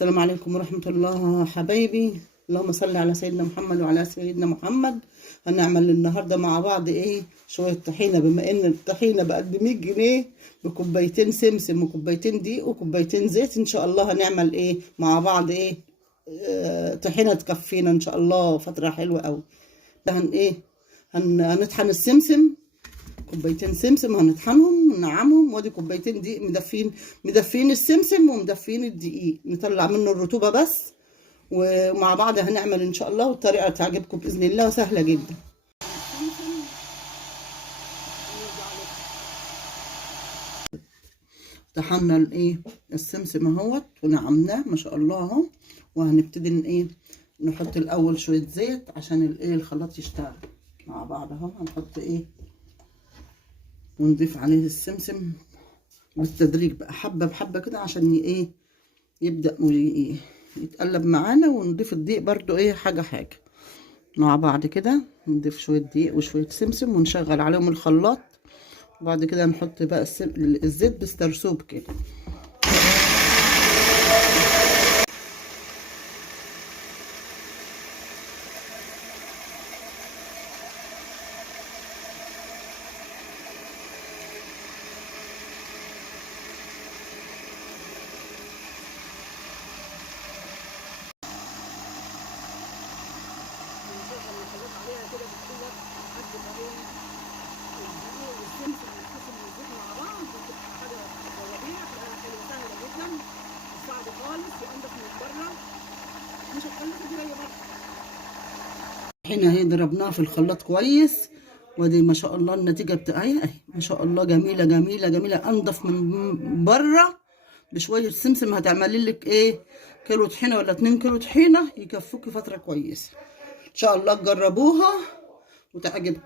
السلام عليكم ورحمة الله حبايبي. اللهم صل على سيدنا محمد وعلى سيدنا محمد. هنعمل النهاردة مع بعض شوية طحينة، بما ان الطحينة بقت ب100 جنيه، بكوبايتين سمسم وكوبايتين دقيق وكوبايتين زيت. ان شاء الله هنعمل مع بعض طحينة تكفينا ان شاء الله فترة حلوة قوي. هنطحن السمسم، كوبايتين سمسم هنطحنهم وننعمهم، وادي كوبايتين دقيق مدفين السمسم ومدفين الدقيق، نطلع منه الرطوبه بس. ومع بعض هنعمل ان شاء الله، والطريقه تعجبكم باذن الله وسهله جدا. طحنا السمسم اهوت ونعمناه ما شاء الله اهو. وهنبتدي نحط الاول شويه زيت عشان الخلاط يشتغل مع بعض اهو. هنحط ونضيف عليه السمسم بالتدريج بقى، حبه بحبه كده، عشان يبدا يتقلب معانا. ونضيف الدقيق برضو حاجه مع بعض كده. نضيف شويه دقيق وشويه سمسم ونشغل عليهم الخلاط، وبعد كده نحط بقى الزيت بسترسوب كده. عليها كده بالقوة لحد ما الدقيق والسمسم والكسر والزيت مع بعض، بتبقى حاجة ربيع، تبقى حلوة سهلة جدا، مش صعب خالص، وأنضف من بره، مش هتكلفك زي بره. هنا ضربناها في الخلاط كويس، ودي ما شاء الله النتيجة بتاعتها ما شاء الله جميلة جميلة جميلة، أنضف من بره بشوية سمسم. هتعملي لك كيلو طحينة ولا 2 كيلو طحينة يكفوكي فترة كويسة. ان شاء الله تجربوها وتعجبكم.